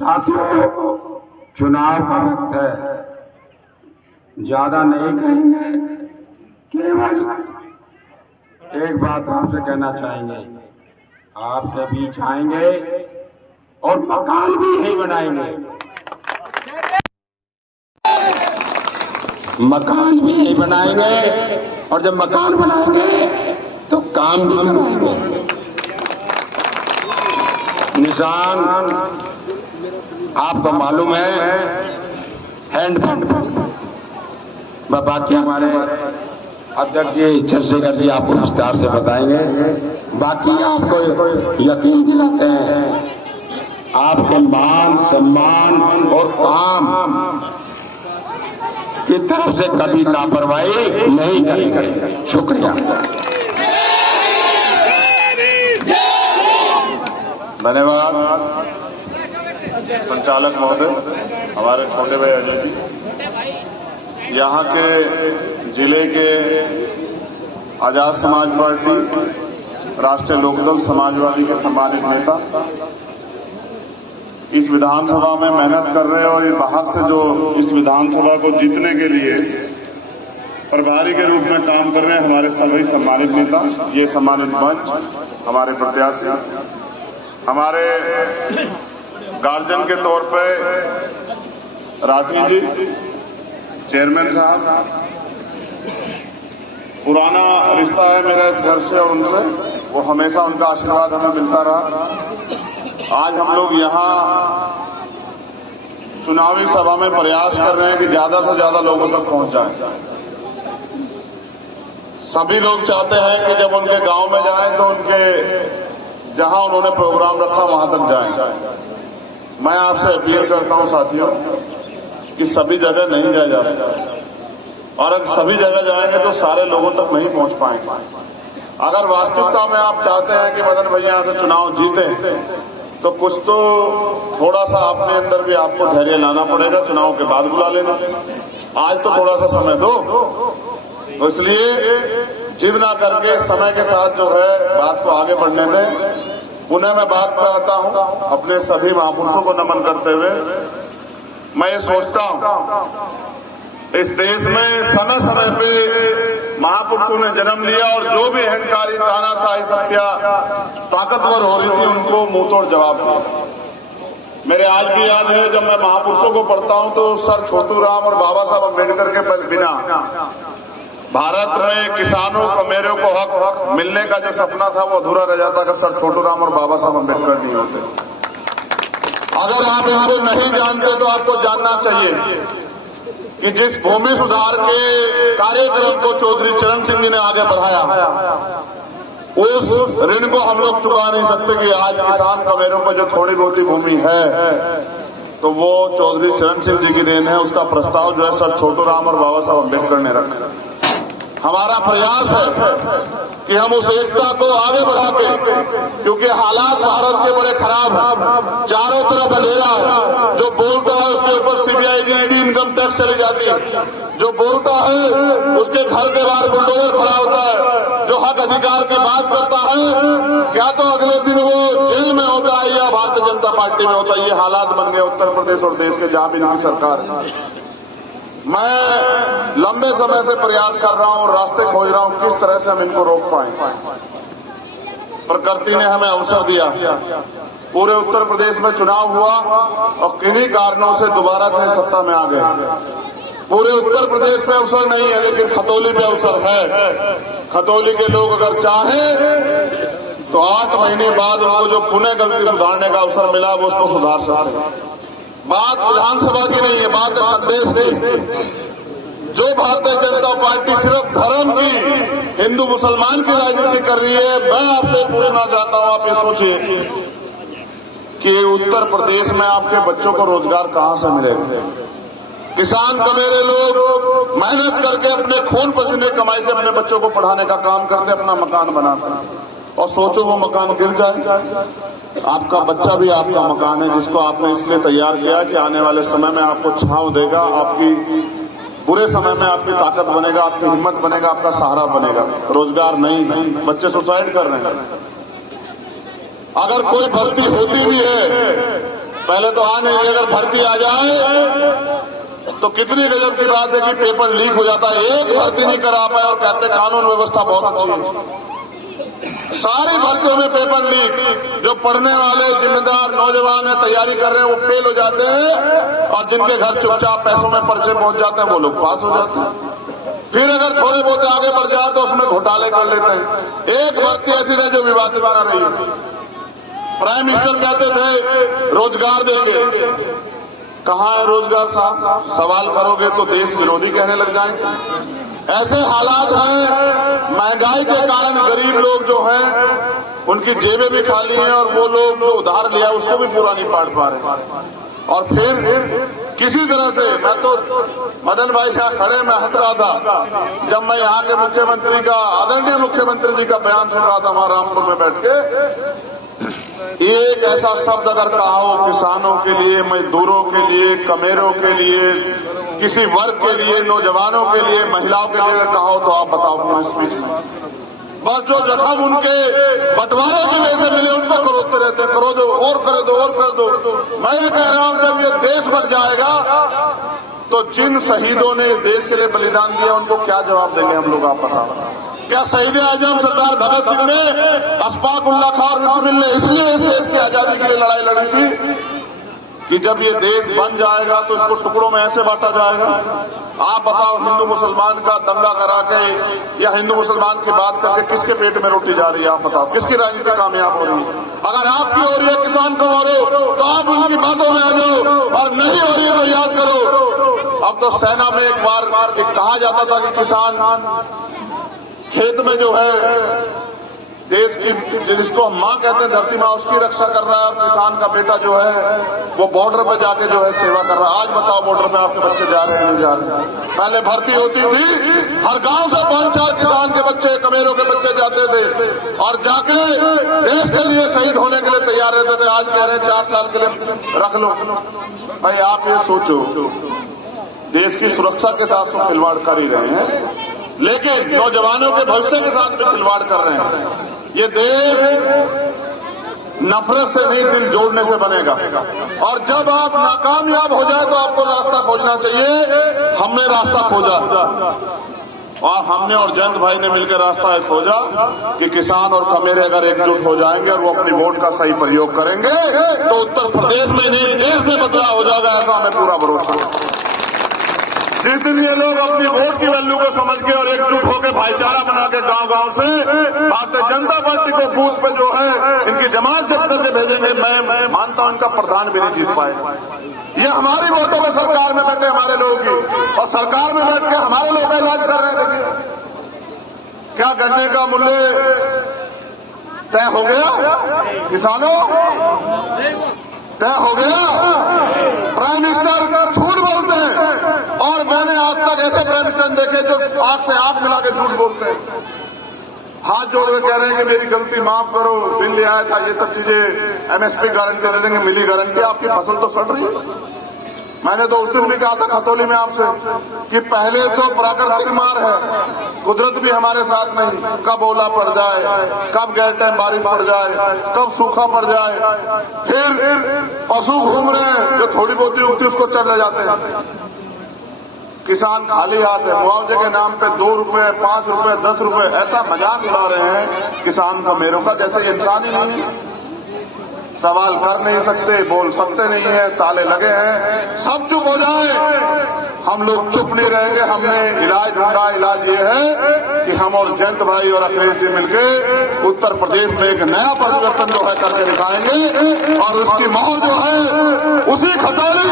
साथियों, चुनाव का वक्त है, ज्यादा नहीं कहेंगे, केवल एक बात आपसे कहना चाहेंगे। आपके बीच आएंगे और मकान भी यही बनाएंगे, मकान भी यही बनाएंगे, और जब मकान बनाएंगे तो काम भी कराएंगे। निशान आपको मालूम है, हैंडपंप। बाकी हमारे अध्यक्ष जी चंद्रशेखर जी आपको विस्तार से बताएंगे। बाकी आपको यकीन दिलाते हैं, आपके मान सम्मान और काम की तरफ से कभी लापरवाही नहीं करेंगे। शुक्रिया। धन्यवाद संचालक महोदय, हमारे छोटे भाई अजय जी। यहाँ के जिले के आजाद समाज पार्टी, राष्ट्रीय लोकदल समाजवादी के सम्मानित नेता इस विधानसभा में मेहनत कर रहे हैं, और ये बाहर से जो इस विधानसभा को जीतने के लिए प्रभारी के रूप में काम कर रहे हैं, हमारे सभी सम्मानित नेता, ये सम्मानित मंच, हमारे प्रत्याशी, हमारे गार्जियन के तौर पे राठी जी, चेयरमैन साहब, पुराना रिश्ता है मेरा इस घर से और उनसे, वो हमेशा उनका आशीर्वाद हमें मिलता रहा। आज हम लोग यहाँ चुनावी सभा में प्रयास कर रहे हैं कि ज्यादा से ज्यादा लोगों तक पहुंच जाए। सभी लोग चाहते हैं कि जब उनके गांव में जाएं तो उनके जहां उन्होंने प्रोग्राम रखा वहां तक जाएं। मैं आपसे अपील करता हूं साथियों कि सभी जगह नहीं जाया जा सकता, और अगर सभी जगह जाएंगे तो सारे लोगों तक नहीं पहुंच पाएंगे। अगर वास्तविकता में आप चाहते हैं कि मदन भैया यहाँ से चुनाव जीते, तो कुछ तो थोड़ा सा अपने अंदर भी आपको धैर्य लाना पड़ेगा। चुनाव के बाद बुला लेना, आज तो थोड़ा सा समय दो। तो इसलिए जिद ना करके समय के साथ जो है बात को आगे बढ़ने दें। पुनः मैं बात पे आता हूं, अपने सभी महापुरुषों को नमन करते हुए मैं ये सोचता हूं, इस देश में समय समय पे महापुरुषों ने जन्म लिया, और जो भी अहंकारी, तानाशाही सत्या ताकतवर हो रही थी, उनको मुंहतोड़ जवाब दिया। मेरे आज भी याद है, जब मैं महापुरुषों को पढ़ता हूं तो सर छोटू राम और बाबा साहब अम्बेडकर के बिना भारत में किसानों को, मेरे को हक मिलने का जो सपना था वो अधूरा रह जाता अगर सर छोटू राम और बाबा साहब अम्बेडकर नहीं होते। अगर आप इनको नहीं जानते तो आपको जानना चाहिए कि जिस भूमि सुधार के कार्यक्रम को चौधरी चरण सिंह जी ने आगे बढ़ाया, उस ऋण को हम लोग चुका नहीं सकते कि आज किसान कमेरों पर जो थोड़ी बहुत भूमि है तो वो चौधरी चरण सिंह जी की देन है। उसका प्रस्ताव जो है सर छोटू राम और बाबा साहब अम्बेडकर ने रखा। हमारा प्रयास है कि हम उस एकता को आगे बढ़ा के, क्योंकि हालात भारत के बड़े खराब हैं, चारों तरफ अंधेरा है। जो बोलता है उसके ऊपर सीबीआई की ईडी इनकम टैक्स चली जाती है, जो बोलता है उसके घर के बाहर बुलडोजर खड़ा होता है, जो हक अधिकार की बात करता है क्या तो अगले दिन वो जेल में होता है या भारतीय जनता पार्टी में होता है। ये हालात बन गए उत्तर प्रदेश और देश के जहां भी इनकी सरकार है। मैं लंबे समय से प्रयास कर रहा हूं और रास्ते खोज रहा हूं किस तरह से हम इनको रोक पाएं। प्रकृति ने हमें अवसर दिया, पूरे उत्तर प्रदेश में चुनाव हुआ और किन्हीं कारणों से दोबारा से सत्ता में आ गए। पूरे उत्तर प्रदेश में अवसर नहीं है, लेकिन खतौली पे अवसर है। खतौली के लोग अगर चाहें तो 8 महीने बाद उनको जो पुनः गलती सुधारने का अवसर मिला वो उसको सुधार सकते हैं। बात विधानसभा की नहीं है, बात है संदेश की। जो भारतीय जनता पार्टी सिर्फ धर्म की, हिंदू मुसलमान की राजनीति कर रही है, मैं आपसे पूछना चाहता हूं, आप ये सोचिए कि उत्तर प्रदेश में आपके बच्चों को रोजगार कहां से मिलेगा। किसान कमेरे लोग मेहनत करके अपने खून पसीने कमाई से अपने बच्चों को पढ़ाने का काम करते, अपना मकान बनाते हैं, और सोचो वो मकान गिर जाए। आपका बच्चा भी आपका मकान है, जिसको आपने इसलिए तैयार किया कि आने वाले समय में आपको छांव देगा, आपकी बुरे समय में आपकी ताकत बनेगा, आपकी हिम्मत बनेगा, आपका सहारा बनेगा। रोजगार नहीं, बच्चे सुसाइड कर रहे हैं। अगर कोई भर्ती होती भी है पहले तो आ नहीं रही, अगर भर्ती आ जाए तो कितनी गजब की बात है कि पेपर लीक हो जाता है, एक भर्ती नहीं करा पाए और कहते कानून व्यवस्था बहुत अच्छी है। सारी भर्तियों में पेपर लीक, जो पढ़ने वाले जिम्मेदार नौजवान है, तैयारी कर रहे हैं, वो फेल हो जाते हैं, और जिनके घर चुपचाप पैसों में पर्चे पहुंच जाते हैं वो लोग पास हो जाते हैं। फिर अगर थोड़े बहुत आगे बढ़ जाए तो उसमें घोटाले कर लेते हैं। एक भर्ती ऐसी नहीं जो विवादित बना रही है। प्राइम मिनिस्टर कहते थे रोजगार देंगे, कहाँ है रोजगार साहब? सवाल करोगे तो देश विरोधी कहने लग जाएंगे। ऐसे हालात हैं, महंगाई के कारण गरीब लोग जो हैं उनकी जेबें भी खाली हैं, और वो लोग जो उधार लिया उसको भी पूरा नहीं पाट पा रहे। और फिर किसी तरह से, मैं तो मदन भाई यहाँ खड़े मैं हंस रहा था जब मैं यहाँ के मुख्यमंत्री का, आदरणीय मुख्यमंत्री जी का बयान सुन रहा था वहां रामपुर में बैठ के। एक ऐसा शब्द अगर कहा हो किसानों के लिए, मजदूरों के लिए, कमेरों के लिए, किसी वर्ग के लिए, नौजवानों के लिए, महिलाओं के लिए कहा हो तो आप बताओ अपने स्पीच में। बस जो जख्म उनके बंटवारे की वजह से मिले उनको करोड़ते रहते, करो दो और कर दो और कर दो। मैं ये कह रहा हूं जब ये देश बच जाएगा तो जिन शहीदों ने इस देश के लिए बलिदान दिया उनको क्या जवाब देंगे हम लोग, आप बताओ। क्या शहीद आजम सरदार भगत सिंह ने, अशफाक उल्लाह खां और रुकनुल ने इसलिए इस देश की आजादी के लिए लड़ाई लड़ी थी कि जब ये देश बन जाएगा तो इसको टुकड़ों में ऐसे बांटा जाएगा? आप बताओ, हिंदू मुसलमान का दंगा करा के या हिंदू मुसलमान की बात करके किसके पेट में रोटी जा रही है? आप बताओ, किसकी राजनीति कामयाब हो रही है? अगर आपकी हो रही है किसान को मारो तो आप उनकी बातों में आ जाओ, और नहीं हो रही है तो याद करो। अब तो सेना में एक बार कहा जाता था कि किसान खेत में जो है देश की, जिसको हम माँ कहते हैं धरती माँ, उसकी रक्षा कर रहा है, और किसान का बेटा जो है वो बॉर्डर पे जाके जो है सेवा कर रहा है। आज बताओ बॉर्डर पे आपके बच्चे जा रहे हैं नहीं जा रहे हैं? पहले भर्ती होती थी, हर गांव से 5-4 किसान के बच्चे, कमेरों के बच्चे जाते थे और जाके देश के लिए शहीद होने के लिए तैयार रहते थे। आज कह रहे हैं 4 साल के लिए रख लो। भाई आप ये सोचो, देश की सुरक्षा के साथ तो खिलवाड़ कर ही रहे हैं, लेकिन नौजवानों के भविष्य के साथ भी खिलवाड़ कर रहे हैं। ये देश नफरत से नहीं, दिल जोड़ने से बनेगा। और जब आप नाकामयाब हो जाए तो आपको रास्ता खोजना चाहिए। हमने रास्ता खोजा, और हमने और जयंत भाई ने मिलकर रास्ता खोजा कि किसान और कमेरे अगर एकजुट हो जाएंगे और वो अपनी वोट का सही प्रयोग करेंगे तो उत्तर प्रदेश में नहीं देश में बदलाव हो जाएगा, ऐसा हमें पूरा भरोसा है। जिस दिन ये लोग अपनी वोट की वैल्यू को समझ के और एकजुट होकर भाईचारा बना के गांव-गांव से भारतीय जनता पार्टी को बूथ पे जो है इनकी जमात जब करके भेजेंगे, मैं मानता हूं इनका प्रधान भी नहीं जीत पाएगा। ये हमारी वोटों में सरकार में बैठे हमारे लोगों की, और सरकार में बैठ के हमारे लोग इलाज कर रहे हैं। देखिए क्या गन्ने का मूल्य तय हो गया, किसानों तय हो गया। प्राइम मिनिस्टर झूठ बोलते हैं, और मैंने आज तक ऐसे प्राइम मिनिस्टर देखे जो आंख से आंख मिला के झूठ बोलते हैं, हाथ जोड़ के कह रहे हैं कि मेरी गलती माफ करो, बिल ले आया था, ये सब चीजें एमएसपी गारंटी दे देंगे, मिली गारंटी। आपकी फसल तो सड़ रही है। मैंने तो उस दिन भी कहा था खतौली में आपसे कि पहले तो प्राकृतिक मार है, कुदरत भी हमारे साथ नहीं, कब ओला पड़ जाए, कब गैर टाइम बारिश पड़ जाए, कब सूखा पड़ जाए, फिर पशु घूम रहे हैं जो थोड़ी बहुत उगती उसको चढ़ ले जाते हैं। किसान खाली हाथ है, मुआवजे के नाम पे 2 रुपए, 5 रुपए, 10 रुपए, ऐसा मजाक उड़ा रहे हैं किसान का मेरों का, जैसे इंसान ही नहीं है। सवाल कर नहीं सकते, बोल सकते नहीं है, ताले लगे हैं, सब चुप हो जाए। हम लोग चुप नहीं रहेंगे। हमने इलाज ढूंढा, इलाज ये है कि हम और जयंत भाई और अखिलेश जी मिलके उत्तर प्रदेश में एक नया परिवर्तन जो है करके दिखाएंगे, और उसकी मोहर जो है उसी खतौली,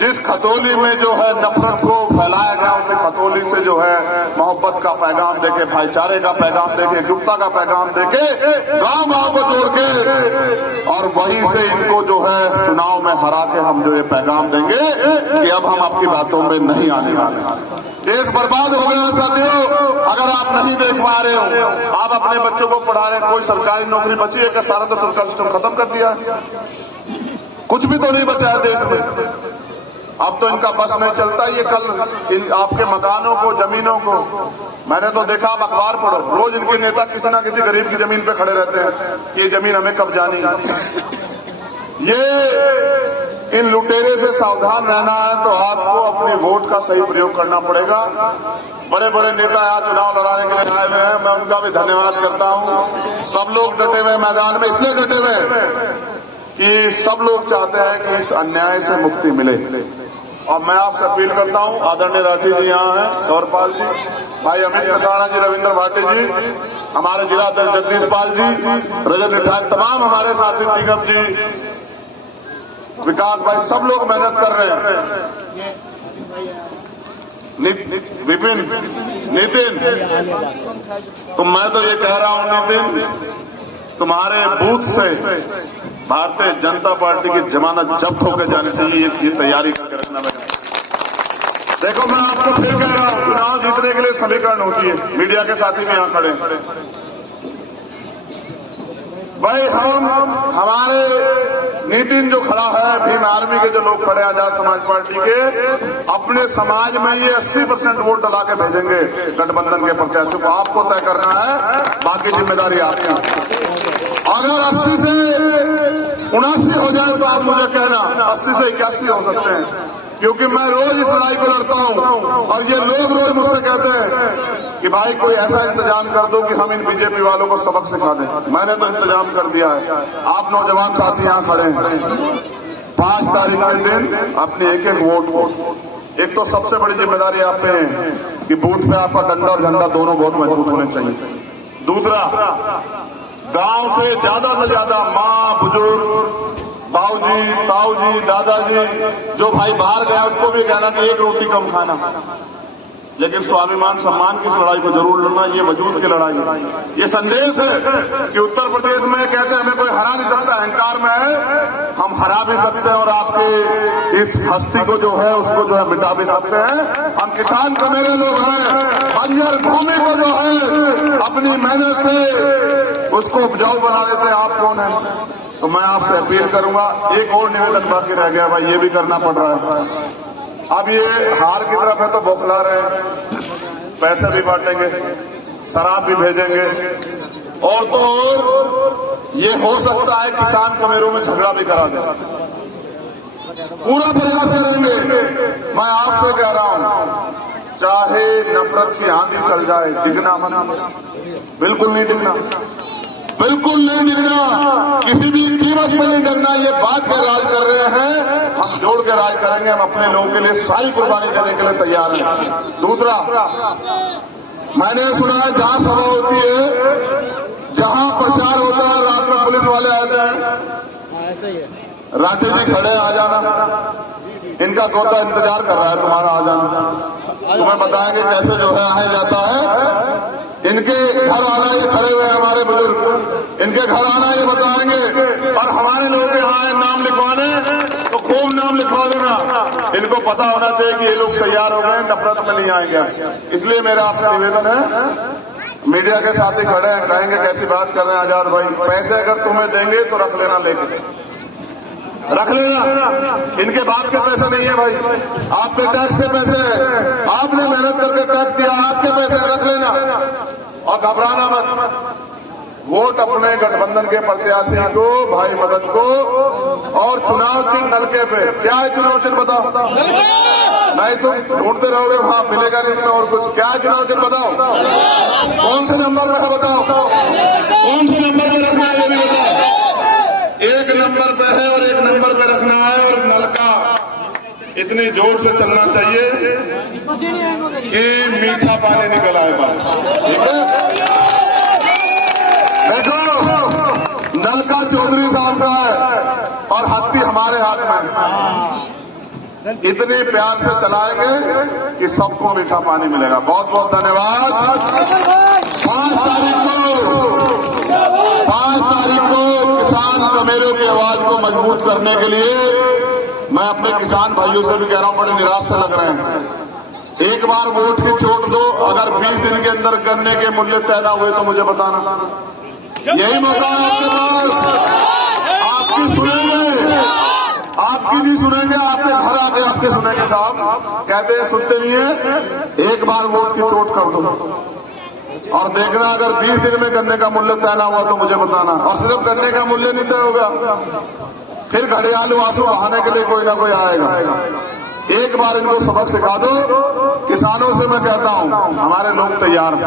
जिस खतौली में जो है नफरत को फैलाया गया, उसे खतौली से जो है मोहब्बत का पैगाम देके, भाईचारे का पैगाम देके, एकजुटता का पैगाम देके गांव-गांव को जोड़ के, और वहीं से इनको जो है चुनाव में हरा के हम जो ये पैगाम देंगे कि अब हम आपकी बातों में नहीं आने वाले। देश बर्बाद हो गया साथियों। अगर आप नहीं देख पा रहे हो, आप अपने बच्चों को पढ़ा रहे हैं, कोई सरकारी नौकरी बची है क्या? सारा तो सरकारी सिस्टम खत्म कर दिया, कुछ भी तो नहीं बचा है देश में। अब तो इनका बस नहीं चलता। ये कल आपके मकानों को, जमीनों को, मैंने तो देखा, आप अखबार पढ़ो, रोज इनके नेता किसी ना किसी गरीब की जमीन पे खड़े रहते हैं कि ये जमीन हमें कब जानी। ये इन लुटेरे से सावधान रहना है तो आपको अपनी वोट का सही प्रयोग करना पड़ेगा। बड़े बड़े नेता यहाँ चुनाव लड़ाने के लिए आए हुए हैं, मैं उनका भी धन्यवाद करता हूँ। सब लोग डटे हुए मैदान में, इसलिए डटे हुए कि सब लोग चाहते हैं कि इस अन्याय से मुक्ति मिले। और मैं आपसे अपील करता हूँ, आदरणीय राठी जी यहाँ हैं, कंवरपाल जी, भाई अमित कसाना जी, रविंद्र भाटी जी, हमारे जिला अध्यक्ष जगदीश पाल जी, रजत निठान, तमाम हमारे साथी टीकम जी, विकास भाई, सब लोग मेहनत कर रहे हैं। विपिन, नितिन, तो मैं तो ये कह रहा हूं नितिन, तुम्हारे बूथ से भारतीय जनता पार्टी की जमानत जब्त होकर जानी चाहिए, ये तैयारी करके रखना। मैं देखो, मैं आपको फिर कह रहा हूं, चुनाव जीतने के लिए समीकरण होती है। मीडिया के साथी भी यहां खड़े भाई, हमारे नितिन जो खड़ा है, भीम आर्मी के जो लोग खड़े हैं, आजाद समाज पार्टी के, अपने समाज में ये 80% वोट डला के भेजेंगे गठबंधन के प्रत्याशी को। आपको तय करना है, बाकी जिम्मेदारी आपकी। अगर 80 से 79 हो जाए तो आप मुझे कहना, 80 से 81 हो सकते हैं, क्योंकि मैं रोज इस लड़ाई को लड़ता हूं। और ये लोग रोज मुझसे कहते हैं कि भाई कोई ऐसा इंतजाम कर दो कि हम इन बीजेपी वालों को सबक सिखा दें। मैंने तो इंतजाम कर दिया है। आप नौजवान साथी यहाँ खड़े हैं, 5 तारीख के दिन अपनी एक एक वोट को, एक तो सबसे बड़ी जिम्मेदारी आप पे है कि बूथ पे आपका डंडा और झंडा दोनों बहुत मजबूत होने चाहिए। दूसरा, गांव से ज्यादा माँ, बुजुर्ग, बाऊजी, ताऊजी, दादाजी, जो भाई बाहर गया उसको भी कहना कि एक रोटी कम खाना, लेकिन स्वाभिमान सम्मान की लड़ाई को जरूर लड़ना। ये वजूद की लड़ाई है। ये संदेश है कि उत्तर प्रदेश में कहते हैं हमें कोई हरा नहीं सकता, अहंकार में है, हम हरा भी सकते हैं और आपके इस हस्ती को जो है उसको जो है मिटा भी सकते हैं। हम किसान कमेरे लोग हैं, बंजर भूमि को जो है अपनी मेहनत से उसको उपजाऊ बना देते हैं। आप कौन है? तो मैं आपसे अपील करूंगा, एक और निवेदन बाकी रह गया भाई, ये भी करना पड़ रहा है। अब ये हार की तरफ है तो बौखला रहे हैं, पैसे भी बांटेंगे, शराब भी भेजेंगे, और तो और ये हो सकता है किसान कमेरों में झगड़ा भी करा दें। पूरा प्रयास करेंगे। मैं आपसे कह रहा हूं, चाहे नफरत की आंधी चल जाए, डिगना मत, बिल्कुल नहीं डिगना, बिल्कुल नहीं डिगना, किसी भी कीमत पर नहीं डरना। ये बात के राज कर रहे हैं, हम जोड़ के राज करेंगे। हम अपने लोगों के लिए सारी कुर्बानी देने के लिए तैयार हैं। दूसरा, मैंने सुना है जहां सभा होती है, जहां प्रचार होता है, रात में पुलिस वाले आते हैं, राठी जी खड़े, आ जाना, इनका कोता इंतजार कर रहा है तुम्हारा आ जाना। तुम्हें बताएंगे कैसे जो है आया जाता है। इनके घर आना, ये खड़े हुए हमारे बुजुर्ग, इनके घर आना ये बताएंगे। और हमारे लोग यहाँ नाम लिखवाने तो खूब नाम लिखवा देना। इनको पता होना चाहिए कि ये लोग तैयार हो गए, नफरत में नहीं आएंगे। इसलिए मेरा आपसे निवेदन है, मीडिया के साथी खड़े हैं, कहेंगे कैसी बात कर रहे हैं आजाद भाई, पैसे अगर तुम्हें देंगे तो रख लेना, लेके रख लेना। इनके बाप के पैसे नहीं है भाई, आपके टैक्स के पैसे हैं, आपने मेहनत करके टैक्स दिया, आपके पैसे रख लेना और घबराना मत। वोट अपने गठबंधन के प्रत्याशी को, भाई मदन को, और चुनाव चिन्ह नलके पे। क्या है चुनाव चिन्ह बताओ? नहीं तुम ढूंढते रहोगे, वहां मिलेगा नहीं तुम्हें और कुछ। क्या है चुनाव चिन्ह बताओ? कौन से नंबर पे है बताओ? कौन से नंबर पे रखना है ये भी बताओ? एक नंबर पे है और एक नंबर पे रखना है। और नलका इतनी जोर से चलना चाहिए कि मीठा पानी निकल आए बस, ठीक है? देखो, नलका चौधरी साहब का है और हत्ती हमारे हाथ में। इतने प्यार से चलाएंगे कि सबको मीठा पानी मिलेगा। बहुत बहुत धन्यवाद। 5 तारीख को किसान कमेरों की आवाज को मजबूत करने के लिए मैं अपने किसान भाइयों से भी कह रहा हूं, बड़े निराश से लग रहे हैं। एक बार वोट की चोट दो, अगर 20 दिन के अंदर गन्ने के मूल्य तय ना हुए तो मुझे बताना। यही मौका है आपके पास, आपकी सुनेंगे, आपकी नहीं सुनेंगे, आपके घर आके आपके सुनेंगे। साहब कहते हैं सुनते नहीं है, एक बार वोट की चोट कर दो और देखना, अगर 20 दिन में गन्ने का मूल्य तय ना हुआ तो मुझे बताना। और सिर्फ गन्ने का मूल्य नहीं तय होगा, फिर घड़ियालू आंसू बहाने के लिए कोई ना कोई आएगा। एक बार इनको सबक सिखा दो। किसानों से मैं कहता हूं, हमारे लोग तैयार हैं।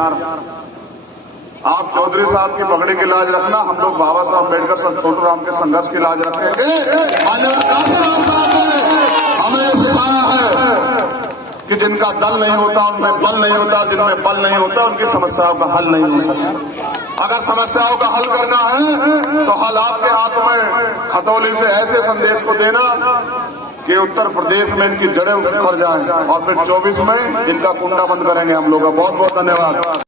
आप चौधरी साहब की पगड़ी की लाज रखना, हम लोग बाबा साहब अम्बेडकर सर छोटू राम के संघर्ष की लाज रखेंगे। माननीय काशीराम साहब ने हमें सिखाया है कि जिनका दल नहीं होता उनमें बल नहीं होता, जिनमें बल नहीं होता उनकी समस्याओं का हल नहीं होता। अगर समस्याओं का हल करना है तो हल आपके हाथ में। खतौली से ऐसे संदेश को देना कि उत्तर प्रदेश में इनकी जड़ें उखड़ जाएं और फिर 24 में इनका कुंडा बंद करेंगे हम लोग। बहुत बहुत धन्यवाद।